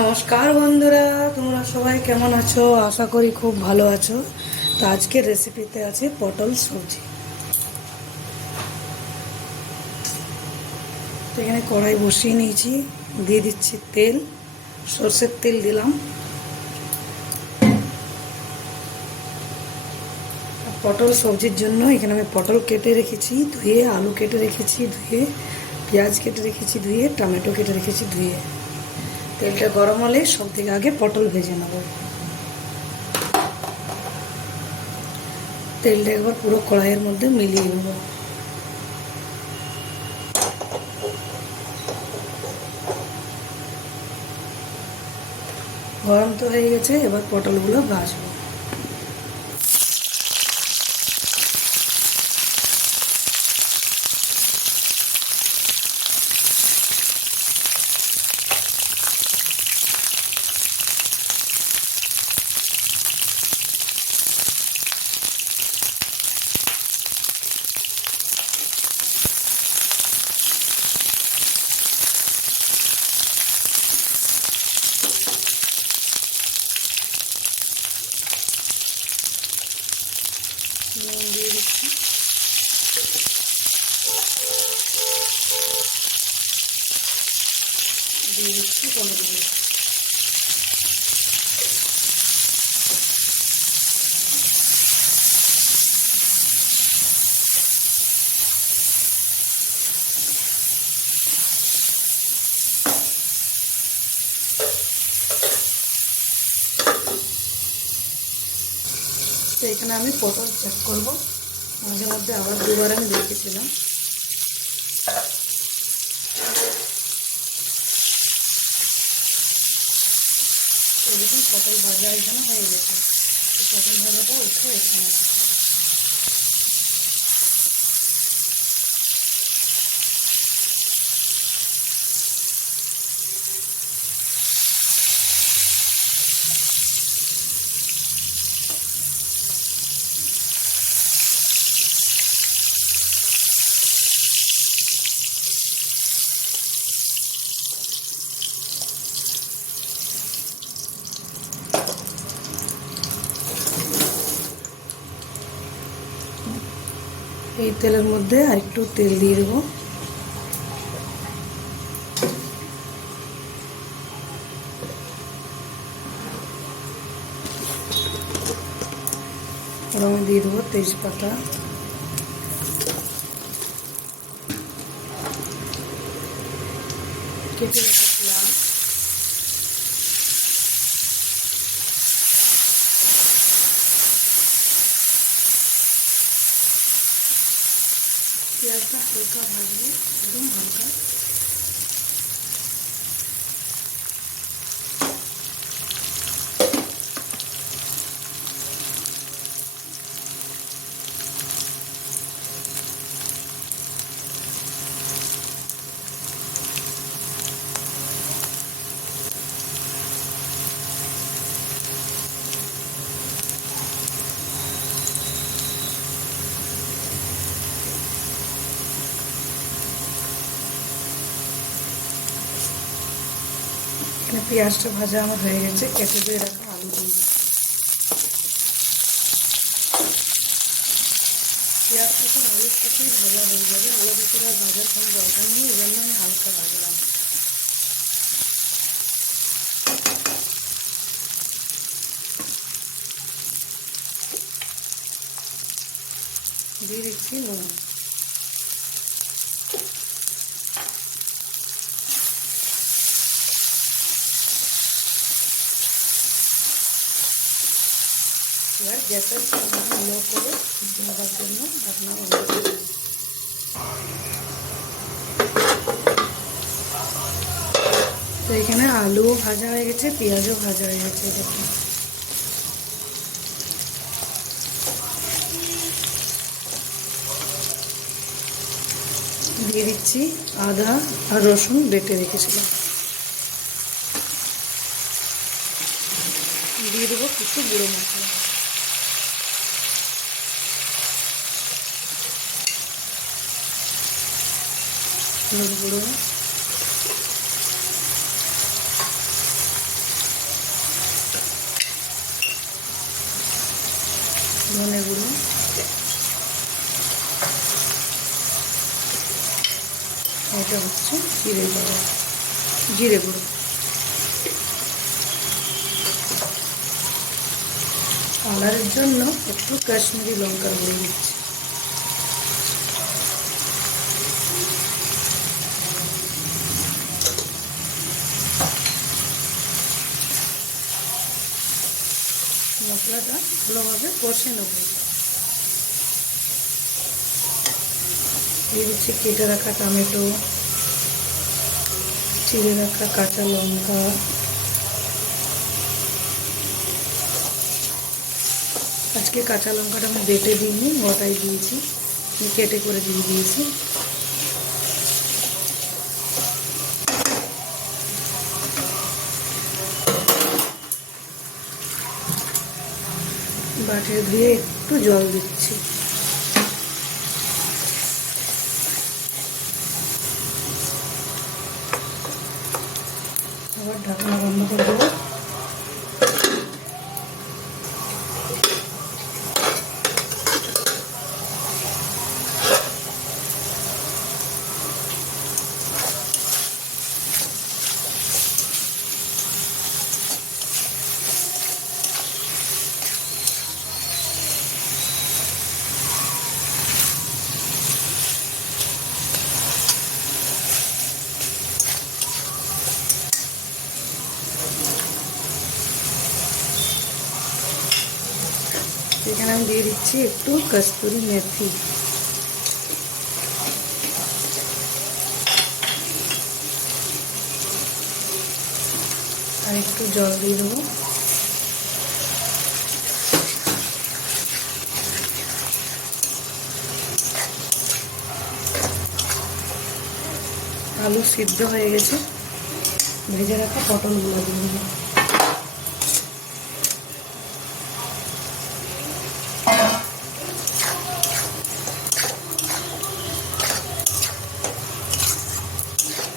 নমস্কার বন্ধুরা, তোমরা সবাই কেমন আছো? আশা করি খুব ভালো আছো। তো আজকের রেসিপিতে আছে পটল সবজি। তো এখানে কড়াই বসিয়ে নিয়েছি, দিয়ে দিচ্ছি তেল, সর্ষের তেল দিলাম। পটল সবজির জন্য এখানে আমি পটল কেটে রেখেছি ধুয়ে, আলু কেটে রেখেছি ধুয়ে, পেঁয়াজ কেটে রেখেছি ধুয়ে, টমেটো কেটে রেখেছি ধুয়ে। তেলটা গরম হলে সব থেকে আগে পটল ভেজে নেব। তেলটা একবার পুরো কড়াইয়ের মধ্যে মিলিয়ে নেব। গরম তো হয়ে গেছে, এবার পটলগুলো ভাজবো। নুন দিয়ে দিচ্ছি, দিয়ে দিচ্ছি হলুদ গুঁড়ো। তো এখানে আমি পটল চেক করব, মাঝে মধ্যে আবার দুবার আমি দেখেছিলাম। তো দেখুন পটল ভাজা এখানে হয়ে গেছে। তো পটল ভাজাটা উঠে এখানে এই তেলের মধ্যে আর একটু তেল দিয়ে দেবো। আর আমি দিয়ে দেবো তেজপাতা, কেটে রাখা পেঁয়াজ, পেঁয়াজটা হালকা ভাজবো, একদম হালকা। এখানে পেঁয়াজটা ভাজা আমার হয়ে গেছে, কেটে দিয়ে রাখা আলু দিয়ে দিচ্ছি। পেঁয়াজ থেকে আলুর সাথেই ভাজা হয়ে যাবে, আলু ভিতরে আর ভাজার কোনো দরকার নেই, এই জন্য আমি হালকা ভাজলাম। দিয়ে দিচ্ছি নুন, এবার গ্যাসের ফ্লেমটা লো করে সিদ্ধ হওয়ার জন্য ঢাকনা বন্ধ করে দিই। তো এখানে আলুও ভাজা হয়ে গেছে, পেঁয়াজও ভাজা হয়ে গেছে। দেখুন দিয়ে দিচ্ছি আদা আর রসুন বেটে রেখেছিলাম। দিয়ে দেবো কিছু গুঁড়ো মশলা, হলুদ গুঁড়ো, ধনে গুঁড়ো, এটা হচ্ছে জিরে গুঁড়ো। কালারের জন্য একটু কাশ্মীরি লঙ্কার গুঁড়ো দিচ্ছি। মশলাটা ভালোভাবে কষে নেব। দিয়ে দিচ্ছি কেটে রাখা টমেটো, চিড়ে রাখা কাঁচা লঙ্কা, আজকে কাঁচা লঙ্কাটা আমি বেটে দিইনি, গোটাই দিয়েছি, কেটে করে দিয়ে দিয়েছি। বাটিতে ধুয়ে একটু জল দিচ্ছি। আবার ঢাকনা বন্ধ করে দেবো। এখানে আমি দিয়ে দিচ্ছি একটু কস্তুরি মেথি, আর একটু জল দিয়ে দেবো। আলু সিদ্ধ হয়ে গেছে, ভেজে রাখা পটলগুলো দিয়ে দেবো।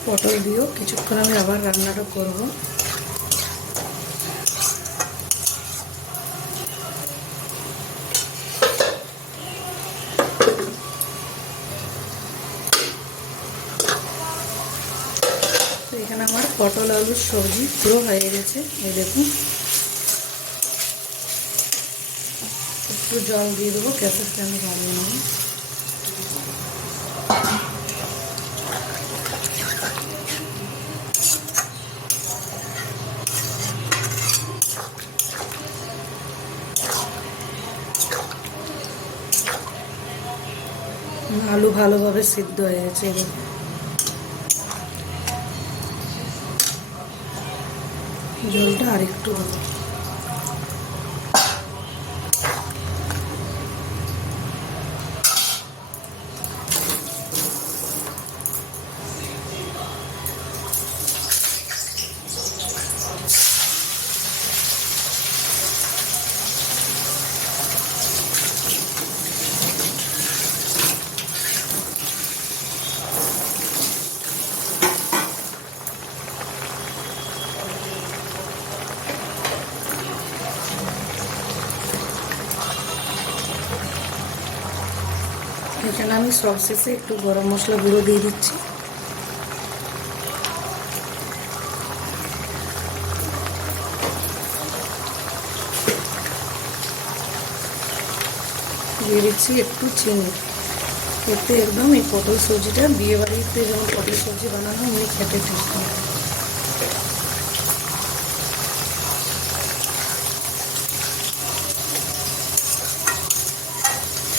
পটল দিয়েও কিছুক্ষণ আমি আবার রান্নাটা করব। এখানে আমার পটল আলুর সবজি পুরো হয়ে গেছে, এই দেখুন। একটু জল দিয়ে দেবো, ক্যাপসিকাম আমি বাড়িয়ে নেব। আলু ভালোভাবে সিদ্ধ হয়ে গেছে। জলটা আর একটু দেবো। এখানে আমি সবশেষে একটু গরম মশলা গুঁড়ো দিয়ে দিচ্ছি। দিয়ে দিচ্ছি একটু চিনি। এতে একদম এই পটল সবজিটা বিয়ে বাড়িতে যেমন পটল সবজি বানানো হয় খেতে ঠিক হয়।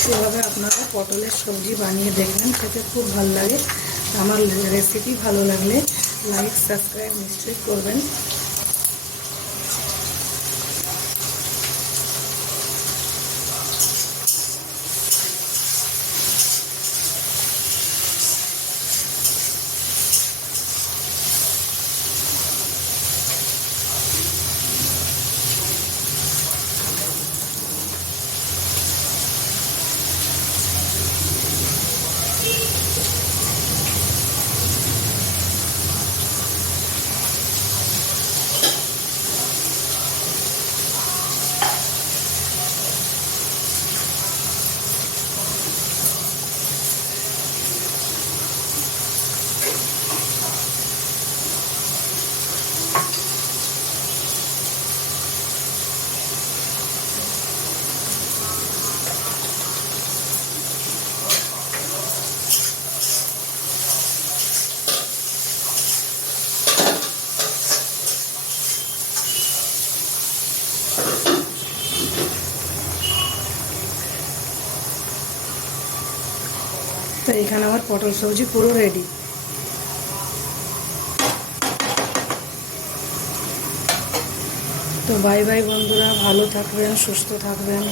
সেভাবে আপনারা পটলের সবজি বানিয়ে দেখবেন, খেতে খুব ভালো লাগে। আমার রেসিপি ভালো লাগলে লাইক সাবস্ক্রাইব নিশ্চয়ই করবেন। এখানে আমার পটল সবজি পুরো রেডি। তো বাই বাই বন্ধুরা, ভালো থাকবেন, সুস্থ থাকবেন।